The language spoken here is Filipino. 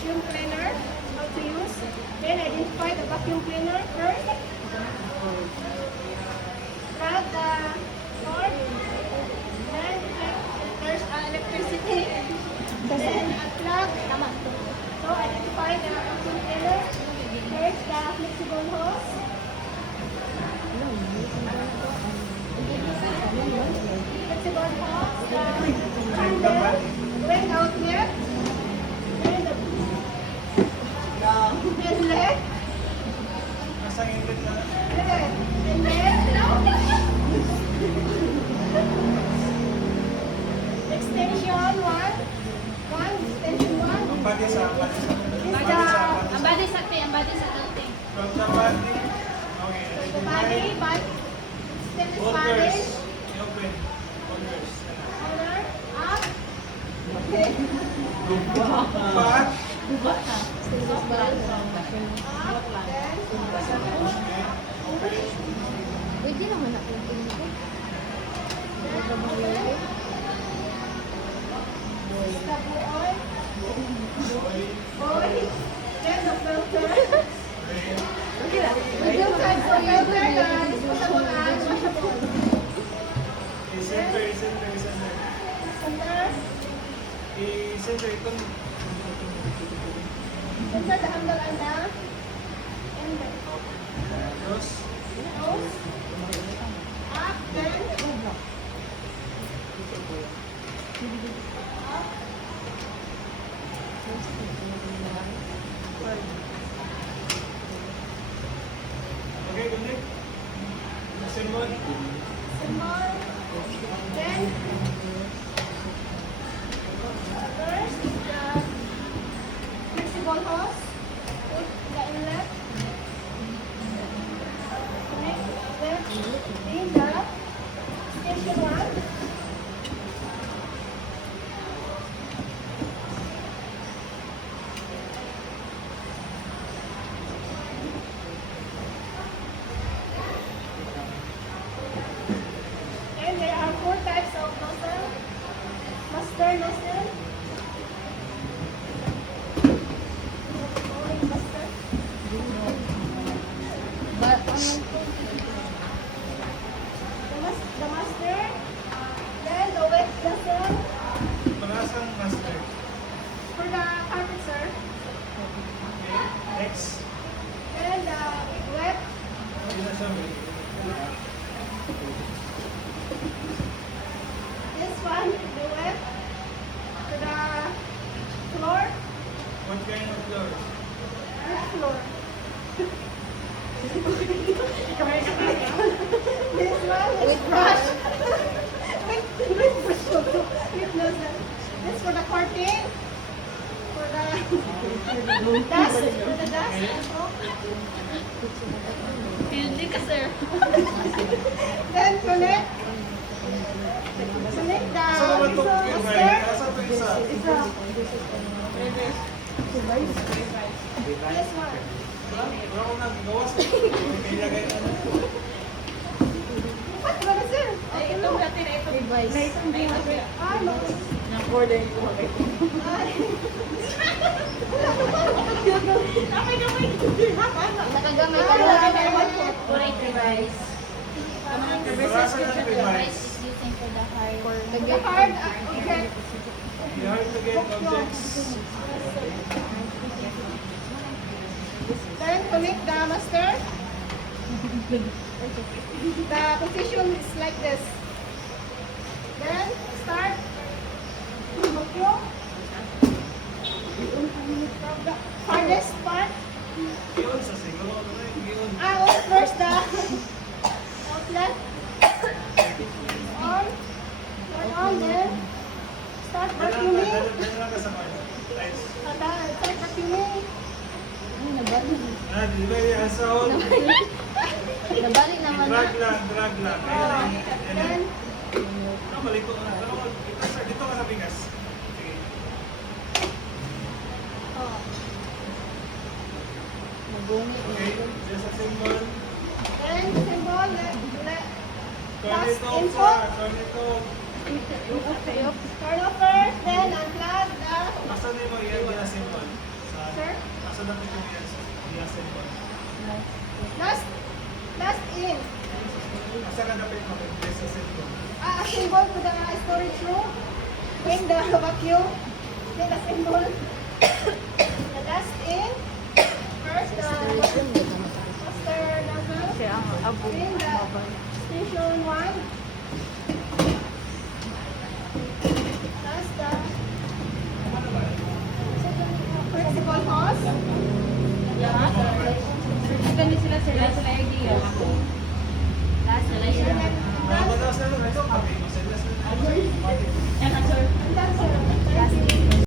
vacuum cleaner, how to use. Then identify the vacuum cleaner first. Plug the cord. Then check if there's electricity. Then unplug. So identify the vacuum cleaner. First, the flexible hose. Flexible hose. The handle. When outlet. Then the inlet. Nasa inlet na. Extension 1. Extension 1. Ang body sa Ang body sa dating. From the body. Okay. The body, but stainless Holders. varnish. Open. Holders. Color, up. Okay. Back. Up, then, Pwede naman ako yung pinito. stubble oil. Oil. Then the filter. Filter, disposable and washable. Center. Center. I-center itong Center the handle and the inlet. nose. Nose. Up, then. Up. Okay, kundi. Symbol. Symbol. Then, first, the flexible hose. Put the inlet. Connect with in the station 1. And there are 4 types of nozzle. Master nozzle. Oil master. The master. Then the wet nozzle. Palasang master. For the carpet, sir. Okay. Next. And the wet. Hindi na siya. This one, the wet. For the floor. What kind of floor? Which floor? This one is brush. With brush also. With nozzle. This for the curtain. For the dust. For the dust. Also. Hindi ka, sir. Then connect. Connect the Saan naman ito? master. Nasa ito isa. This one. Wala ko nang gawas. Kaya ganyan na. What ba na, sir? Ay, itong dati na itong device. Ah, no. Na-order ko. Ay. Nakagamay ka lang. Correct device. Palasang ng device. Using for the hard. The hard object. You have to get objects. Then connect the master. The position is like this. Then start. Vacuum. From the farthest part. Yun sa siguro. Yun. First the outlet. On. Turn on, then start vacuuming. Dala lang ka sa kanya. Nice. Start vacuuming. Di ba yung asahod? Nabalik naman na. Drag lang. Then, Balik ko na. Dito ka sa bigas. Sige. Okay. Just a symbol. then symbol, Turn Last it off, input. Turn it off. turn off first, then unplug the Basta na yung mga iyan na symbol. Sa Basta dapat yung i-ascend ko. Last in. Asa ka dapat mag-press ascend ko. Assemble to the storage room. Bring the vacuum. Then assemble. The dust in. First, the master nozzle. Kasi ang abog. Then the station 1. Last, the principal hose. Kami sila idea. Last na lang siya. Mataas na lang ito. Pag-i-ascend na sila. And that's,